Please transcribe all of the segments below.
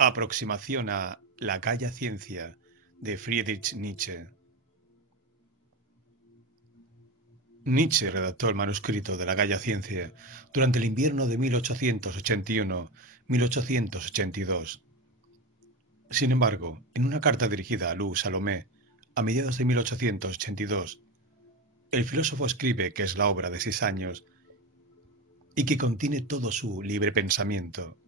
Aproximación a la Gaia Ciencia de Friedrich Nietzsche. Nietzsche redactó el manuscrito de la Gaia Ciencia durante el invierno de 1881-1882. Sin embargo, en una carta dirigida a Lou Salomé, a mediados de 1882, el filósofo escribe que es la obra de 6 años y que contiene todo su libre pensamiento.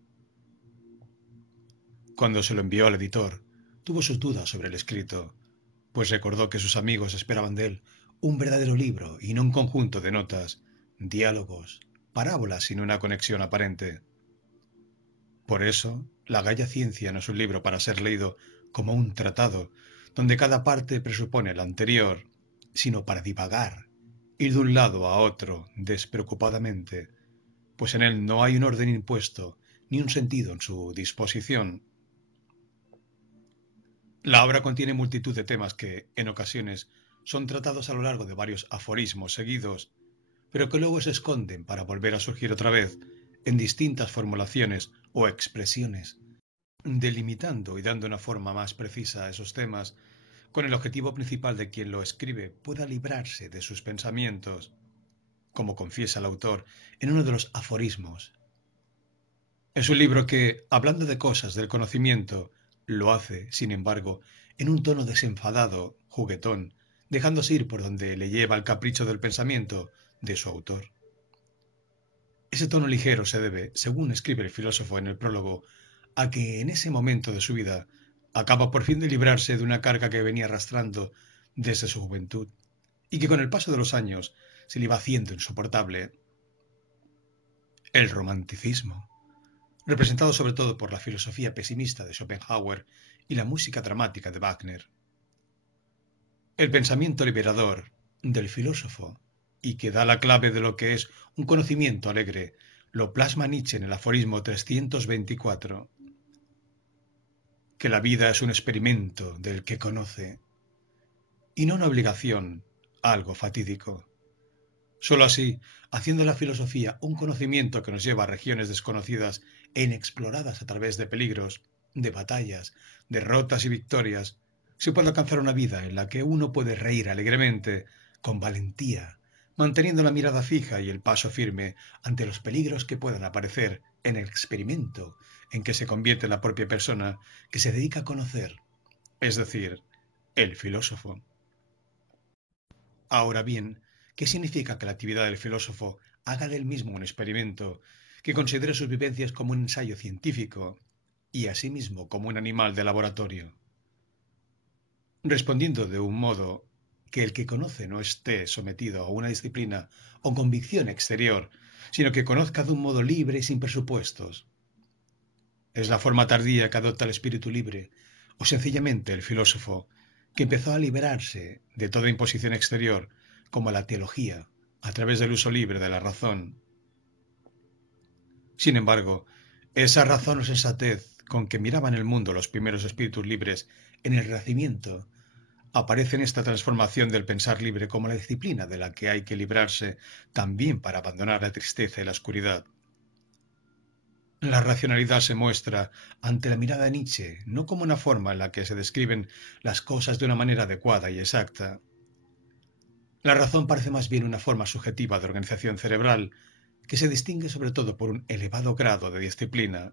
Cuando se lo envió al editor, tuvo sus dudas sobre el escrito, pues recordó que sus amigos esperaban de él un verdadero libro y no un conjunto de notas, diálogos, parábolas sin una conexión aparente. Por eso, la Gaia Ciencia no es un libro para ser leído como un tratado, donde cada parte presupone la anterior, sino para divagar, ir de un lado a otro despreocupadamente, pues en él no hay un orden impuesto ni un sentido en su disposición. La obra contiene multitud de temas que, en ocasiones, son tratados a lo largo de varios aforismos seguidos, pero que luego se esconden para volver a surgir otra vez en distintas formulaciones o expresiones, delimitando y dando una forma más precisa a esos temas, con el objetivo principal de quien lo escribe pueda librarse de sus pensamientos, como confiesa el autor en uno de los aforismos. Es un libro que, hablando de cosas del conocimiento, lo hace, sin embargo, en un tono desenfadado, juguetón, dejándose ir por donde le lleva el capricho del pensamiento de su autor. Ese tono ligero se debe, según escribe el filósofo en el prólogo, a que en ese momento de su vida acaba por fin de librarse de una carga que venía arrastrando desde su juventud y que con el paso de los años se le iba haciendo insoportable. El romanticismo, representado sobre todo por la filosofía pesimista de Schopenhauer y la música dramática de Wagner. El pensamiento liberador del filósofo, y que da la clave de lo que es un conocimiento alegre, lo plasma Nietzsche en el aforismo 324, que la vida es un experimento del que conoce, y no una obligación, algo fatídico. Solo así, haciendo la filosofía un conocimiento que nos lleva a regiones desconocidas e inexploradas a través de peligros, de batallas, derrotas y victorias, se puede alcanzar una vida en la que uno puede reír alegremente, con valentía, manteniendo la mirada fija y el paso firme ante los peligros que puedan aparecer en el experimento en que se convierte la propia persona que se dedica a conocer, es decir, el filósofo. Ahora bien, ¿qué significa que la actividad del filósofo haga del mismo un experimento, que considere sus vivencias como un ensayo científico y asimismo como un animal de laboratorio? Respondiendo de un modo que el que conoce no esté sometido a una disciplina o convicción exterior, sino que conozca de un modo libre y sin presupuestos. Es la forma tardía que adopta el espíritu libre, o sencillamente el filósofo, que empezó a liberarse de toda imposición exterior, como la teología, a través del uso libre de la razón. Sin embargo, esa razón o sensatez con que miraban el mundo los primeros espíritus libres en el Renacimiento aparece en esta transformación del pensar libre como la disciplina de la que hay que librarse también para abandonar la tristeza y la oscuridad. La racionalidad se muestra ante la mirada de Nietzsche no como una forma en la que se describen las cosas de una manera adecuada y exacta. La razón parece más bien una forma subjetiva de organización cerebral que se distingue sobre todo por un elevado grado de disciplina.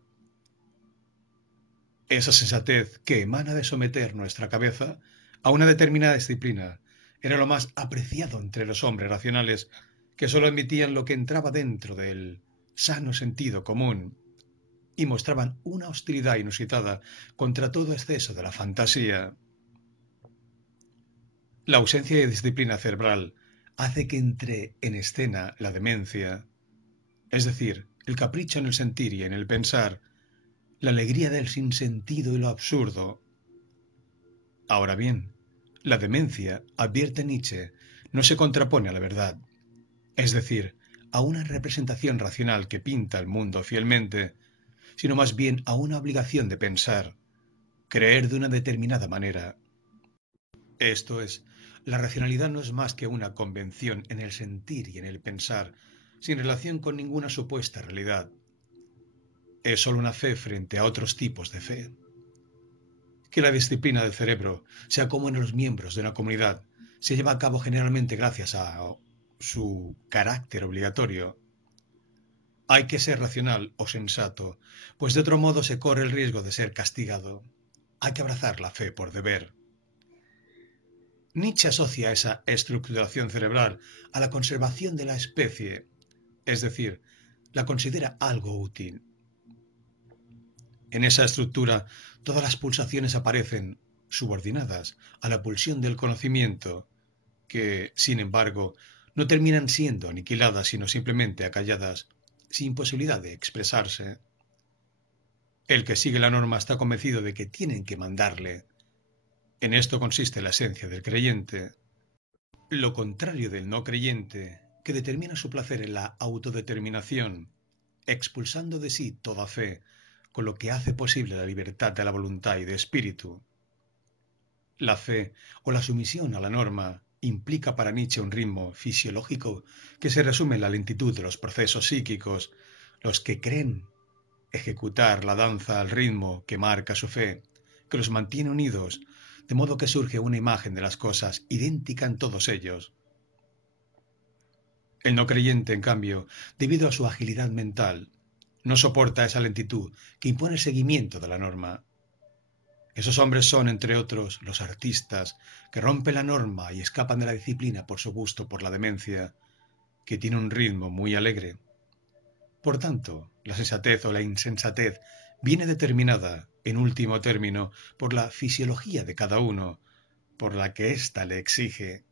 Esa sensatez que emana de someter nuestra cabeza a una determinada disciplina era lo más apreciado entre los hombres racionales que sólo admitían lo que entraba dentro del sano sentido común y mostraban una hostilidad inusitada contra todo exceso de la fantasía. La ausencia de disciplina cerebral hace que entre en escena la demencia, es decir, el capricho en el sentir y en el pensar, la alegría del sinsentido y lo absurdo. Ahora bien, la demencia, advierte Nietzsche, no se contrapone a la verdad, es decir, a una representación racional que pinta el mundo fielmente, sino más bien a una obligación de pensar, creer de una determinada manera. Esto es, la racionalidad no es más que una convención en el sentir y en el pensar, sin relación con ninguna supuesta realidad. es solo una fe frente a otros tipos de fe. Que la disciplina del cerebro, sea como en los miembros de una comunidad, se lleva a cabo generalmente gracias a su carácter obligatorio. Hay que ser racional o sensato, pues de otro modo se corre el riesgo de ser castigado. Hay que abrazar la fe por deber. Nietzsche asocia esa estructuración cerebral a la conservación de la especie, es decir, la considera algo útil. En esa estructura, todas las pulsaciones aparecen subordinadas a la pulsión del conocimiento, que, sin embargo, no terminan siendo aniquiladas, sino simplemente acalladas, sin posibilidad de expresarse. El que sigue la norma está convencido de que tienen que mandarle. En esto consiste la esencia del creyente. Lo contrario del no creyente, que determina su placer en la autodeterminación, expulsando de sí toda fe, con lo que hace posible la libertad de la voluntad y de espíritu. La fe o la sumisión a la norma implica para Nietzsche un ritmo fisiológico que se resume en la lentitud de los procesos psíquicos. Los que creen ejecutar la danza al ritmo que marca su fe, que los mantiene unidos, de modo que surge una imagen de las cosas idéntica en todos ellos. El no creyente, en cambio, debido a su agilidad mental, no soporta esa lentitud que impone el seguimiento de la norma. Esos hombres son, entre otros, los artistas, que rompen la norma y escapan de la disciplina por su gusto por la demencia, que tiene un ritmo muy alegre. Por tanto, la sensatez o la insensatez viene determinada, en último término, por la fisiología de cada uno, por la que ésta le exige.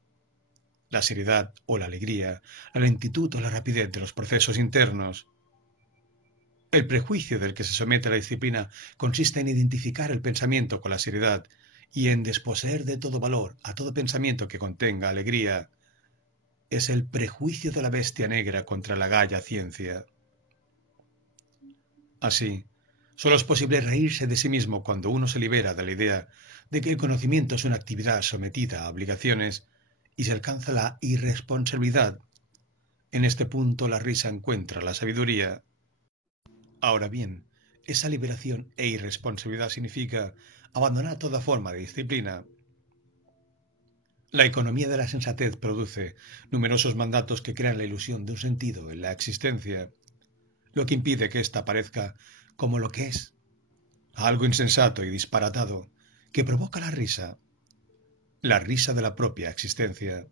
La seriedad o la alegría, la lentitud o la rapidez de los procesos internos. El prejuicio del que se somete a la disciplina consiste en identificar el pensamiento con la seriedad y en desposeer de todo valor a todo pensamiento que contenga alegría. Es el prejuicio de la bestia negra contra la gaya ciencia. Así, solo es posible reírse de sí mismo cuando uno se libera de la idea de que el conocimiento es una actividad sometida a obligaciones y se alcanza la irresponsabilidad. En este punto la risa encuentra la sabiduría. Ahora bien, esa liberación e irresponsabilidad significa abandonar toda forma de disciplina. La economía de la sensatez produce numerosos mandatos que crean la ilusión de un sentido en la existencia, lo que impide que ésta aparezca como lo que es, algo insensato y disparatado, que provoca la risa de la propia existencia.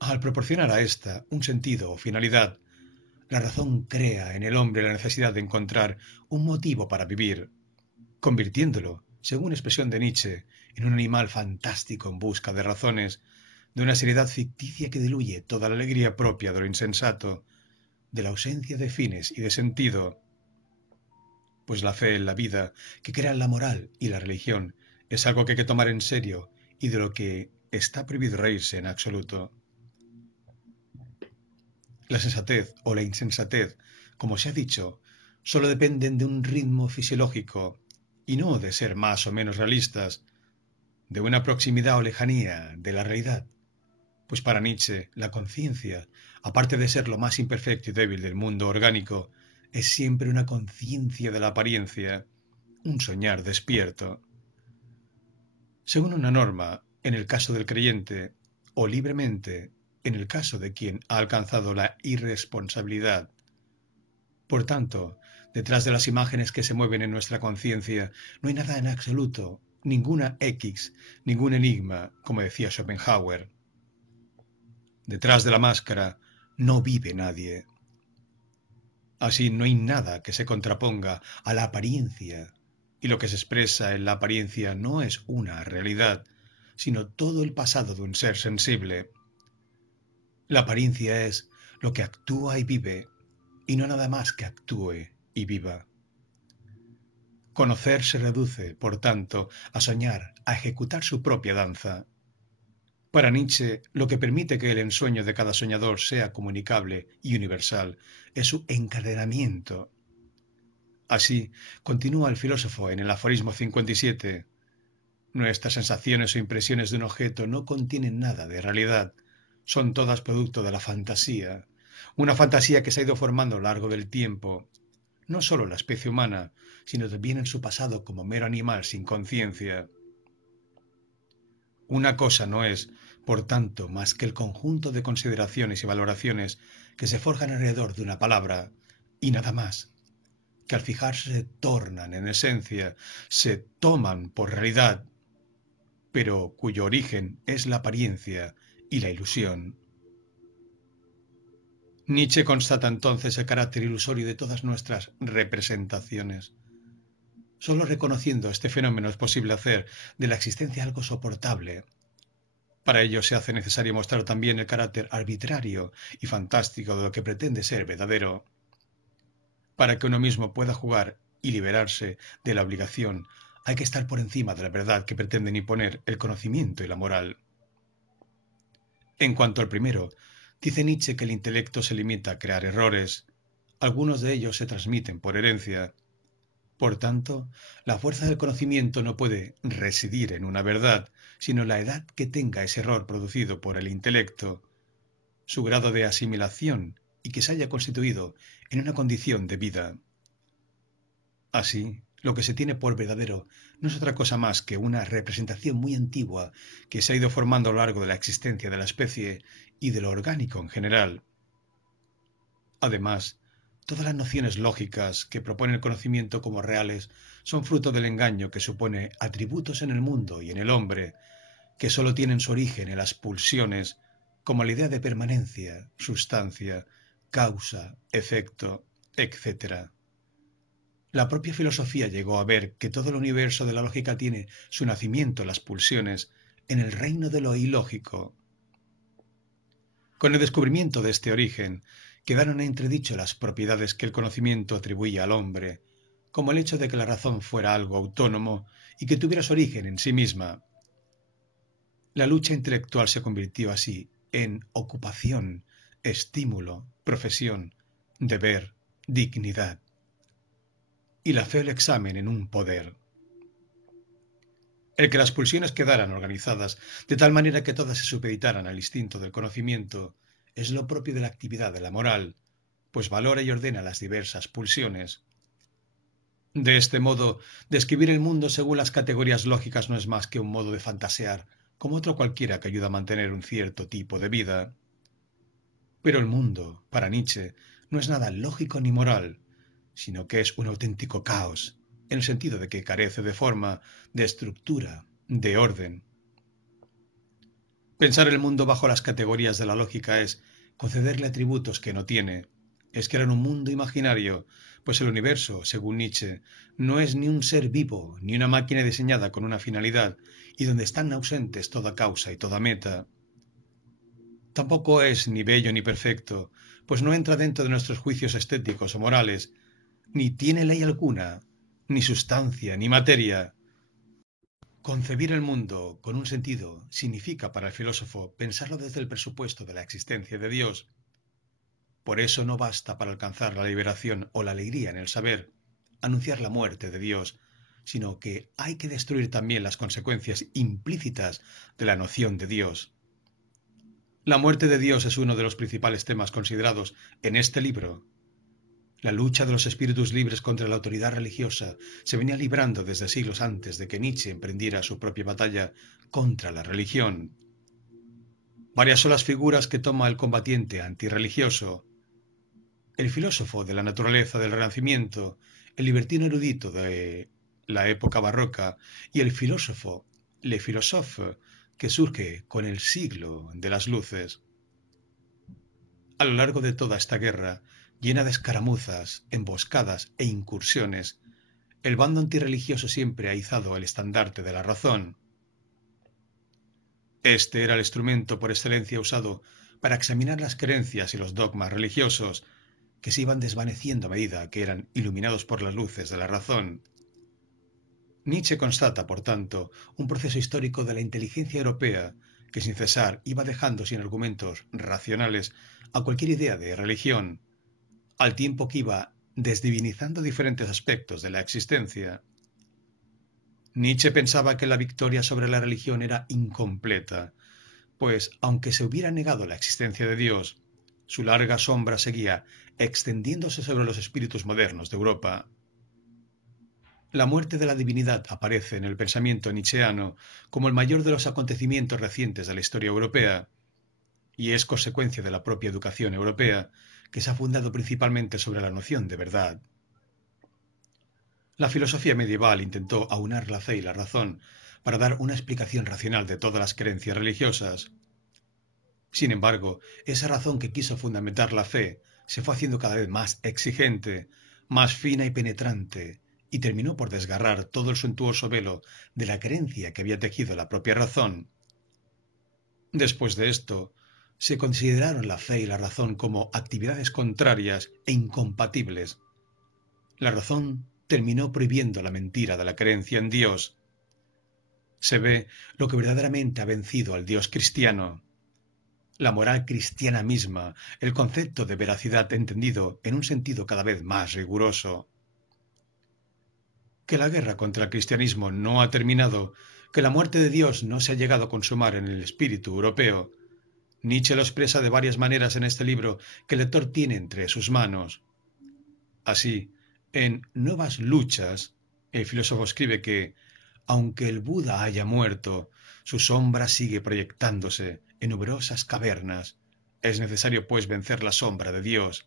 Al proporcionar a ésta un sentido o finalidad, la razón crea en el hombre la necesidad de encontrar un motivo para vivir, convirtiéndolo, según expresión de Nietzsche, en un animal fantástico en busca de razones, de una seriedad ficticia que diluye toda la alegría propia de lo insensato, de la ausencia de fines y de sentido. Pues la fe en la vida, que crea la moral y la religión, es algo que hay que tomar en serio y de lo que está prohibido reírse en absoluto. La sensatez o la insensatez, como se ha dicho, solo dependen de un ritmo fisiológico y no de ser más o menos realistas, de una proximidad o lejanía de la realidad. Pues para Nietzsche, la conciencia, aparte de ser lo más imperfecto y débil del mundo orgánico, es siempre una conciencia de la apariencia, un soñar despierto. Según una norma, en el caso del creyente, o libremente, en el caso de quien ha alcanzado la irresponsabilidad. Por tanto, detrás de las imágenes que se mueven en nuestra conciencia, no hay nada en absoluto, ninguna X, ningún enigma, como decía Schopenhauer. Detrás de la máscara no vive nadie. Así no hay nada que se contraponga a la apariencia, y lo que se expresa en la apariencia no es una realidad, sino todo el pasado de un ser sensible. La apariencia es lo que actúa y vive, y no nada más que actúe y viva. Conocer se reduce, por tanto, a soñar, a ejecutar su propia danza. Para Nietzsche, lo que permite que el ensueño de cada soñador sea comunicable y universal es su encadenamiento. Así, continúa el filósofo en el aforismo 57, nuestras sensaciones o impresiones de un objeto no contienen nada de realidad, son todas producto de la fantasía, una fantasía que se ha ido formando a lo largo del tiempo, no solo la especie humana, sino también en su pasado como mero animal sin conciencia. Una cosa no es, por tanto, más que el conjunto de consideraciones y valoraciones que se forjan alrededor de una palabra, y nada más, que al fijarse se tornan en esencia, se toman por realidad, pero cuyo origen es la apariencia y la ilusión. Nietzsche constata entonces el carácter ilusorio de todas nuestras representaciones. Solo reconociendo este fenómeno es posible hacer de la existencia algo soportable. Para ello se hace necesario mostrar también el carácter arbitrario y fantástico de lo que pretende ser verdadero. Para que uno mismo pueda jugar y liberarse de la obligación, hay que estar por encima de la verdad que pretenden imponer el conocimiento y la moral. En cuanto al primero, dice Nietzsche que el intelecto se limita a crear errores. Algunos de ellos se transmiten por herencia. Por tanto, la fuerza del conocimiento no puede residir en una verdad, sino en la edad que tenga ese error producido por el intelecto, su grado de asimilación y que se haya constituido en una condición de vida. Así, lo que se tiene por verdadero no es otra cosa más que una representación muy antigua que se ha ido formando a lo largo de la existencia de la especie y de lo orgánico en general. Además, todas las nociones lógicas que propone el conocimiento como reales son fruto del engaño que supone atributos en el mundo y en el hombre, que sólo tienen su origen en las pulsiones, como la idea de permanencia, sustancia, causa, efecto, etc. La propia filosofía llegó a ver que todo el universo de la lógica tiene su nacimiento en las pulsiones, en el reino de lo ilógico. Con el descubrimiento de este origen, quedaron en entredicho las propiedades que el conocimiento atribuía al hombre, como el hecho de que la razón fuera algo autónomo y que tuviera su origen en sí misma. La lucha intelectual se convirtió así en ocupación, estímulo, profesión, deber, dignidad. Y la fe o el examen en un poder. El que las pulsiones quedaran organizadas de tal manera que todas se supeditaran al instinto del conocimiento es lo propio de la actividad de la moral, pues valora y ordena las diversas pulsiones. De este modo, describir el mundo según las categorías lógicas no es más que un modo de fantasear, como otro cualquiera que ayuda a mantener un cierto tipo de vida. Pero el mundo, para Nietzsche, no es nada lógico ni moral, sino que es un auténtico caos, en el sentido de que carece de forma, de estructura, de orden. Pensar el mundo bajo las categorías de la lógica es concederle atributos que no tiene, es crear un mundo imaginario, pues el universo, según Nietzsche, no es ni un ser vivo, ni una máquina diseñada con una finalidad, y donde están ausentes toda causa y toda meta. Tampoco es ni bello ni perfecto, pues no entra dentro de nuestros juicios estéticos o morales, ni tiene ley alguna, ni sustancia, ni materia. Concebir el mundo con un sentido significa para el filósofo pensarlo desde el presupuesto de la existencia de Dios. Por eso no basta para alcanzar la liberación o la alegría en el saber anunciar la muerte de Dios, sino que hay que destruir también las consecuencias implícitas de la noción de Dios. La muerte de Dios es uno de los principales temas considerados en este libro. La lucha de los espíritus libres contra la autoridad religiosa se venía librando desde siglos antes de que Nietzsche emprendiera su propia batalla contra la religión. Varias son las figuras que toma el combatiente antirreligioso. El filósofo de la naturaleza del Renacimiento, el libertino erudito de la época barroca y el filósofo, le philosophe, que surge con el siglo de las luces. A lo largo de toda esta guerra, llena de escaramuzas, emboscadas e incursiones, el bando antirreligioso siempre ha izado el estandarte de la razón. Este era el instrumento por excelencia usado para examinar las creencias y los dogmas religiosos, que se iban desvaneciendo a medida que eran iluminados por las luces de la razón. Nietzsche constata, por tanto, un proceso histórico de la inteligencia europea que sin cesar iba dejando sin argumentos racionales a cualquier idea de religión, al tiempo que iba desdivinizando diferentes aspectos de la existencia. Nietzsche pensaba que la victoria sobre la religión era incompleta, pues, aunque se hubiera negado la existencia de Dios, Su larga sombra seguía extendiéndose sobre los espíritus modernos de Europa. La muerte de la divinidad aparece en el pensamiento nietzscheano como el mayor de los acontecimientos recientes de la historia europea, y es consecuencia de la propia educación europea, que se ha fundado principalmente sobre la noción de verdad. La filosofía medieval intentó aunar la fe y la razón para dar una explicación racional de todas las creencias religiosas. Sin embargo, esa razón que quiso fundamentar la fe se fue haciendo cada vez más exigente, más fina y penetrante, y terminó por desgarrar todo el suntuoso velo de la creencia que había tejido la propia razón. Después de esto, se consideraron la fe y la razón como actividades contrarias e incompatibles. La razón terminó prohibiendo la mentira de la creencia en Dios. Se ve lo que verdaderamente ha vencido al Dios cristiano. La moral cristiana misma, el concepto de veracidad entendido en un sentido cada vez más riguroso. Que la guerra contra el cristianismo no ha terminado, que la muerte de Dios no se ha llegado a consumar en el espíritu europeo. Nietzsche lo expresa de varias maneras en este libro que el lector tiene entre sus manos. Así, en Nuevas Luchas, el filósofo escribe que, aunque el Buda haya muerto, su sombra sigue proyectándose en numerosas cavernas. Es necesario, pues, vencer la sombra de Dios.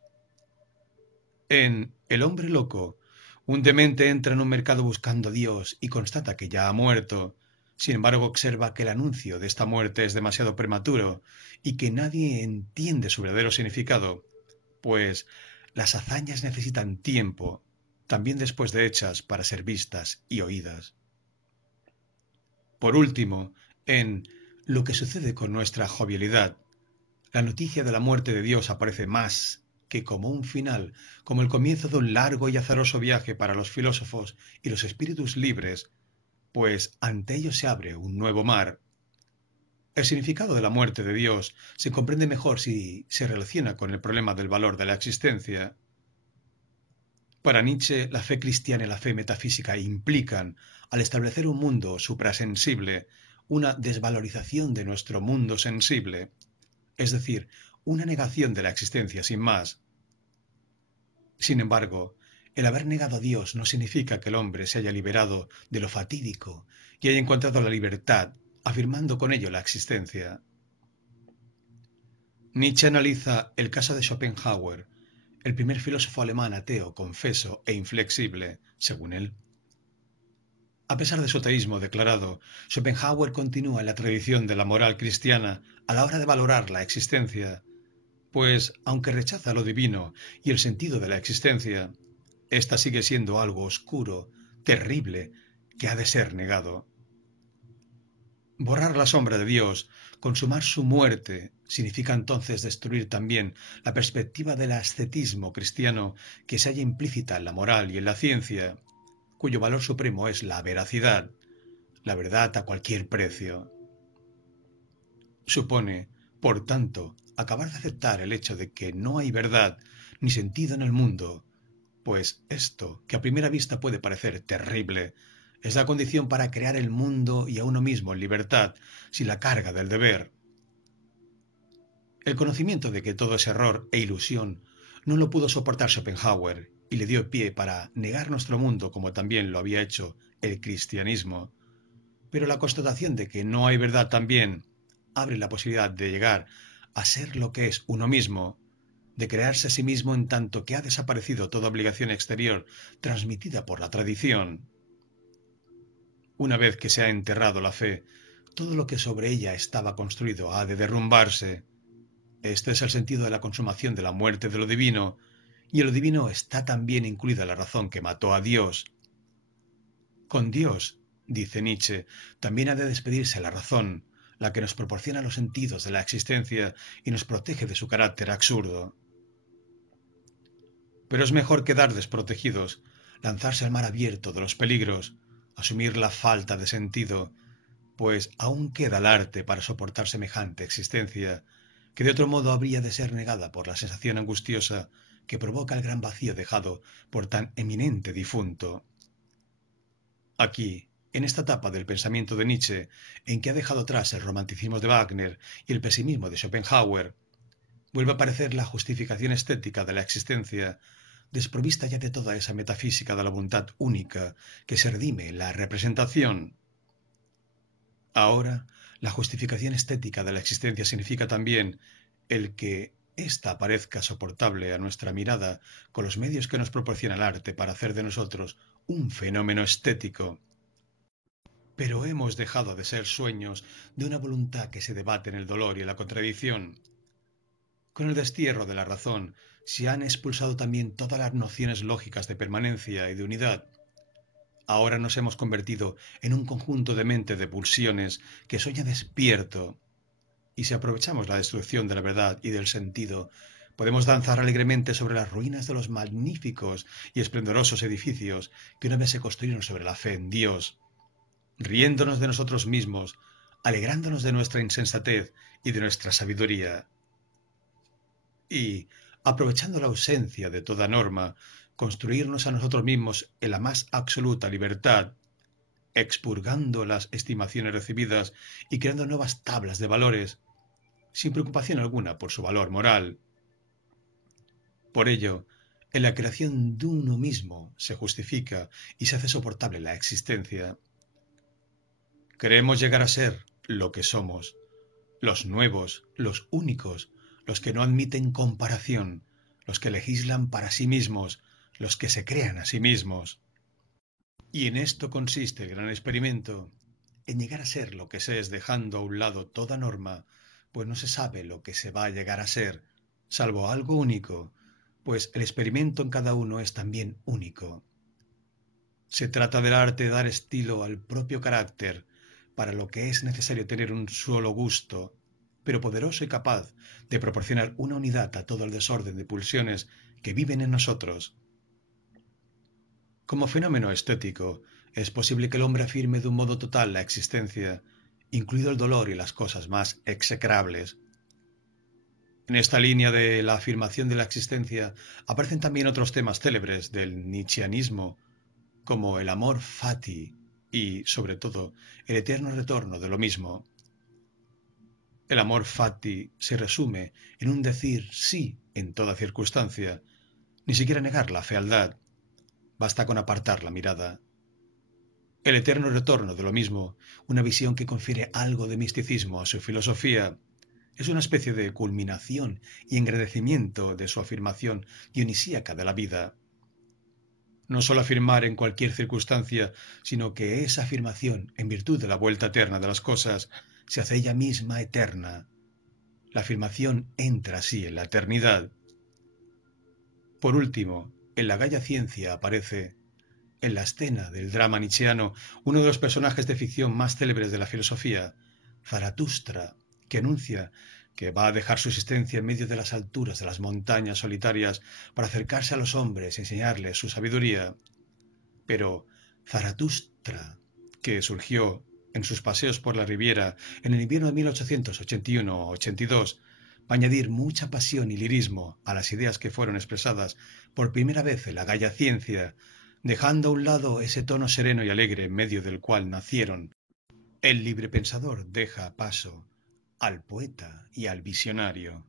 En El hombre loco, un demente entra en un mercado buscando a Dios y constata que ya ha muerto. Sin embargo, observa que el anuncio de esta muerte es demasiado prematuro y que nadie entiende su verdadero significado, pues las hazañas necesitan tiempo, también después de hechas, para ser vistas y oídas. Por último, en Lo que sucede con nuestra jovialidad, la noticia de la muerte de Dios aparece más que como un final, como el comienzo de un largo y azaroso viaje para los filósofos y los espíritus libres, pues ante ellos se abre un nuevo mar. El significado de la muerte de Dios se comprende mejor si se relaciona con el problema del valor de la existencia. Para Nietzsche, la fe cristiana y la fe metafísica implican, al establecer un mundo suprasensible, una desvalorización de nuestro mundo sensible, es decir, una negación de la existencia sin más. Sin embargo, el haber negado a Dios no significa que el hombre se haya liberado de lo fatídico y haya encontrado la libertad, afirmando con ello la existencia. Nietzsche analiza el caso de Schopenhauer, el primer filósofo alemán ateo, confeso e inflexible, según él. A pesar de su ateísmo declarado, Schopenhauer continúa en la tradición de la moral cristiana a la hora de valorar la existencia, pues, aunque rechaza lo divino y el sentido de la existencia, ésta sigue siendo algo oscuro, terrible, que ha de ser negado. Borrar la sombra de Dios, consumar su muerte, significa entonces destruir también la perspectiva del ascetismo cristiano que se halla implícita en la moral y en la ciencia, cuyo valor supremo es la veracidad, la verdad a cualquier precio. Supone, por tanto, acabar de aceptar el hecho de que no hay verdad ni sentido en el mundo, pues esto, que a primera vista puede parecer terrible, es la condición para crear el mundo y a uno mismo en libertad, sin la carga del deber. El conocimiento de que todo es error e ilusión no lo pudo soportar Schopenhauer y le dio pie para negar nuestro mundo como también lo había hecho el cristianismo. Pero la constatación de que no hay verdad también abre la posibilidad de llegar a ser lo que es uno mismo, de crearse a sí mismo en tanto que ha desaparecido toda obligación exterior transmitida por la tradición. Una vez que se ha enterrado la fe, todo lo que sobre ella estaba construido ha de derrumbarse. Este es el sentido de la consumación de la muerte de lo divino, y en lo divino está también incluida la razón que mató a Dios. Con Dios, dice Nietzsche, también ha de despedirse la razón, la que nos proporciona los sentidos de la existencia y nos protege de su carácter absurdo. Pero es mejor quedar desprotegidos, lanzarse al mar abierto de los peligros, asumir la falta de sentido, pues aún queda el arte para soportar semejante existencia, que de otro modo habría de ser negada por la sensación angustiosa que provoca el gran vacío dejado por tan eminente difunto. Aquí, en esta etapa del pensamiento de Nietzsche, en que ha dejado atrás el romanticismo de Wagner y el pesimismo de Schopenhauer, vuelve a aparecer la justificación estética de la existencia, desprovista ya de toda esa metafísica de la voluntad única que se redime en la representación. Ahora, la justificación estética de la existencia significa también el que ésta parezca soportable a nuestra mirada con los medios que nos proporciona el arte para hacer de nosotros un fenómeno estético. Pero hemos dejado de ser sueños de una voluntad que se debate en el dolor y en la contradicción. Con el destierro de la razón se han expulsado también todas las nociones lógicas de permanencia y de unidad. Ahora nos hemos convertido en un conjunto de mente de pulsiones que sueña despierto, y si aprovechamos la destrucción de la verdad y del sentido, podemos danzar alegremente sobre las ruinas de los magníficos y esplendorosos edificios que una vez se construyeron sobre la fe en Dios, riéndonos de nosotros mismos, alegrándonos de nuestra insensatez y de nuestra sabiduría. Y, aprovechando la ausencia de toda norma, construirnos a nosotros mismos en la más absoluta libertad, expurgando las estimaciones recibidas y creando nuevas tablas de valores, sin preocupación alguna por su valor moral. Por ello, en la creación de uno mismo se justifica y se hace soportable la existencia. Queremos llegar a ser lo que somos, los nuevos, los únicos, los que no admiten comparación, los que legislan para sí mismos, los que se crean a sí mismos. Y en esto consiste el gran experimento, en llegar a ser lo que se es dejando a un lado toda norma, pues no se sabe lo que se va a llegar a ser, salvo algo único, pues el experimento en cada uno es también único. Se trata del arte de dar estilo al propio carácter, para lo que es necesario tener un solo gusto, pero poderoso y capaz de proporcionar una unidad a todo el desorden de pulsiones que viven en nosotros. Como fenómeno estético, es posible que el hombre afirme de un modo total la existencia, incluido el dolor y las cosas más execrables. En esta línea de la afirmación de la existencia aparecen también otros temas célebres del nietzscheanismo, como el amor fati y, sobre todo, el eterno retorno de lo mismo. El amor fati se resume en un decir sí en toda circunstancia, ni siquiera negar la fealdad. Basta con apartar la mirada. El eterno retorno de lo mismo, una visión que confiere algo de misticismo a su filosofía, es una especie de culminación y engrandecimiento de su afirmación dionisíaca de la vida. No solo afirmar en cualquier circunstancia, sino que esa afirmación, en virtud de la vuelta eterna de las cosas, se hace ella misma eterna. La afirmación entra así en la eternidad. Por último, en la Gaia Ciencia aparece, en la escena del drama nietzscheano, uno de los personajes de ficción más célebres de la filosofía, Zaratustra, que anuncia que va a dejar su existencia en medio de las alturas de las montañas solitarias para acercarse a los hombres y enseñarles su sabiduría. Pero Zaratustra, que surgió en sus paseos por la Riviera en el invierno de 1881-82, va a añadir mucha pasión y lirismo a las ideas que fueron expresadas por primera vez en la Gaia Ciencia, dejando a un lado ese tono sereno y alegre en medio del cual nacieron. El librepensador deja paso al poeta y al visionario.